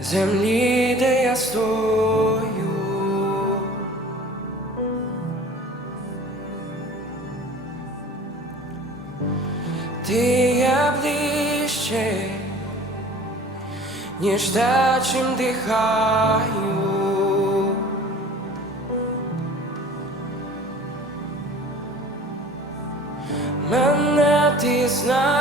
землі, де я стою, ти я ближче, ніж та чим дихаю. Мене ти знаєш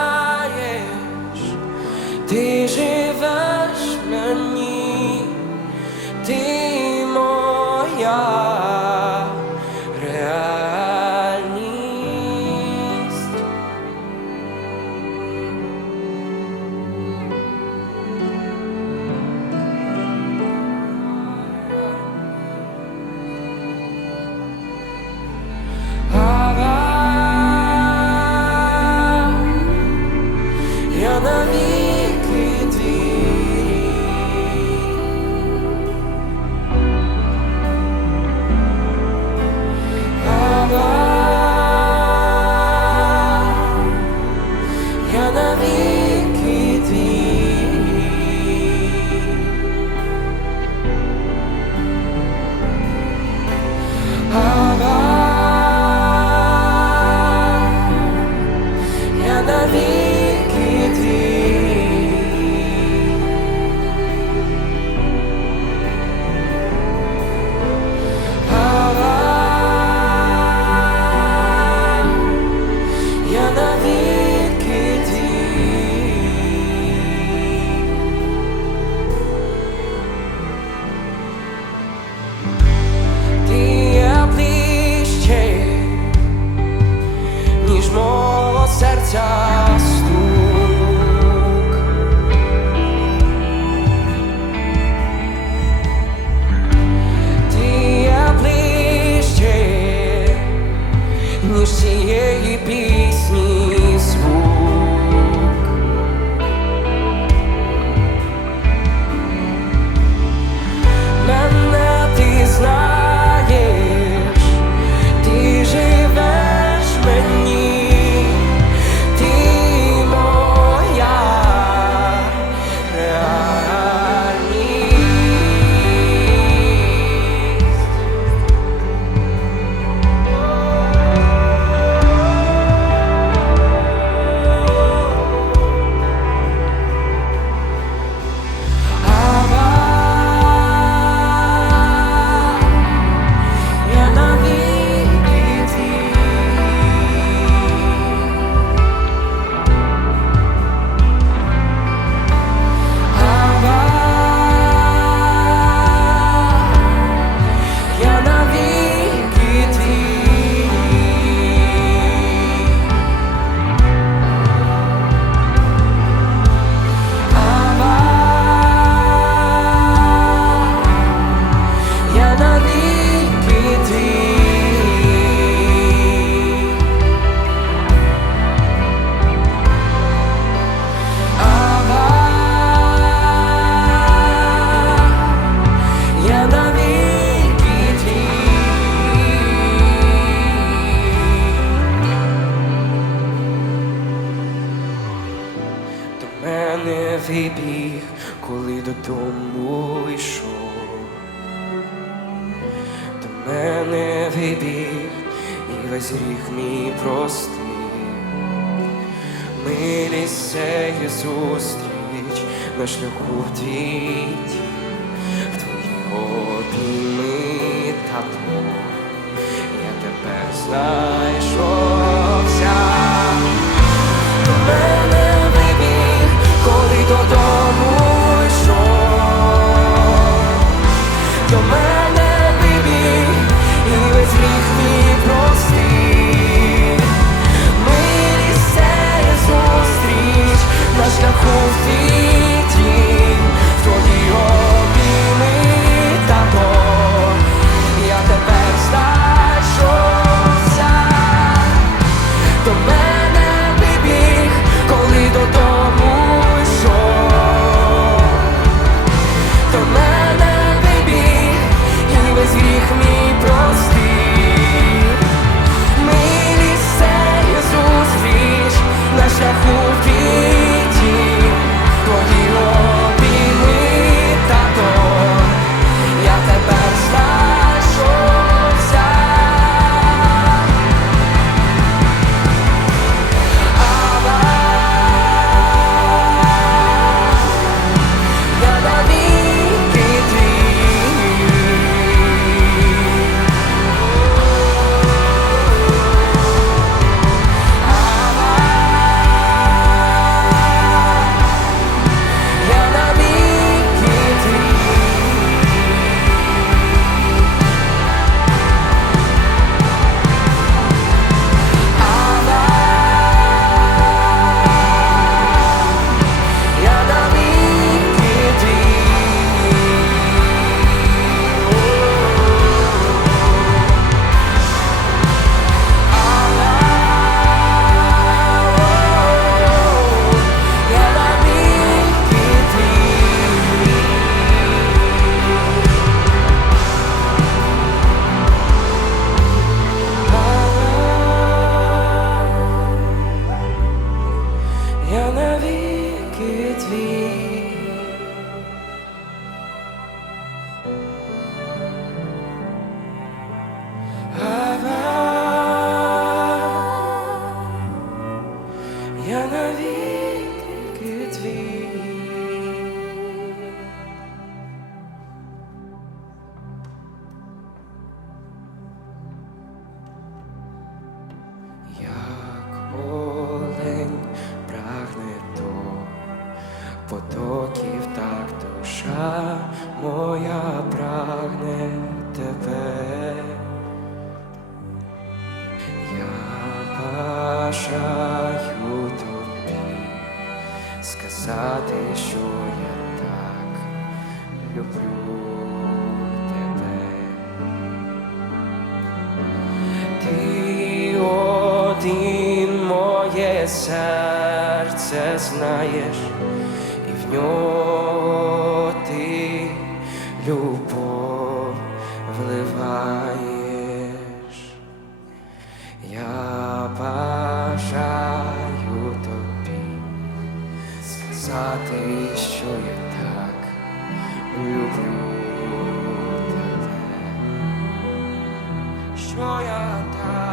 ніж цієї пісні. коли додому йшов, до мене вибіг і весь ріг мій простий, милість Ісус зустріч на шляху в твій. Навіки. Як олень прагне до потоків, так душа моя прагне тебе. Я бажаю сказати, що я так люблю тебе. Ти один моє серце знаєш, і в нього що я так